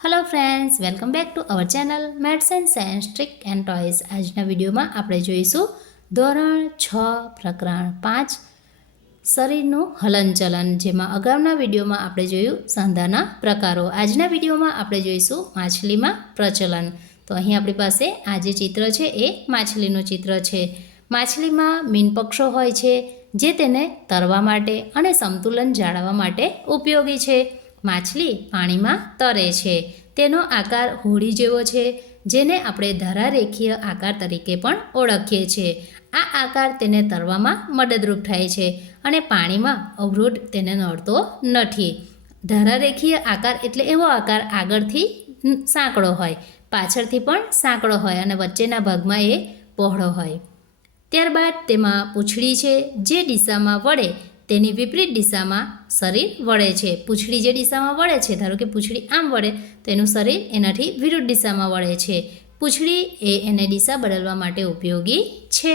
Hello friends, welcome back to our channel maths and science trick and toys. आजना video में आपणे जोईशुं धोरण 6 प्रकरण 5 शरीरનું हलनचलन, જેમાં અગાઉના વિડીયોમાં આપણે જોયું સાંધાના પ્રકારો। આજના વિડીયોમાં આપણે જોઈશું માછલીમાં પ્રચલન। તો અહીં આપણી પાસે આ જે ચિત્ર છે એ માછલીનું ચિત્ર છે। માછલીમાં મીનપક્ષો હોય છે જે તેને તરવા માટે અને સંતુલન જાળવવા માટે ઉપયોગી છે। માછલી પાણીમાં તરે છે। તેનો આકાર હોડી જેવો છે, જેને આપણે ધરારેખીય આકાર તરીકે પણ ઓળખીએ છીએ। આ આકાર તેને તરવામાં મદદરૂપ થાય છે અને પાણીમાં અવરોધ તેને નડતો નથી। ધરારેખીય આકાર એટલે એવો આકાર આગળથી સાંકડો હોય, પાછળથી પણ સાંકડો હોય અને વચ્ચેના ભાગમાં એ પહોળો હોય। ત્યારબાદ તેમાં પૂંછડી છે, જે દિશામાં વળે તેની વિપરીત દિશામાં શરીર વળે છે। પૂંછડી જે દિશામાં વળે છે, ધારો કે પૂંછડી આમ વળે તો એનું શરીર એનાથી વિરુદ્ધ દિશામાં વળે છે। પૂંછડી એ એને દિશા બદલવા માટે ઉપયોગી છે।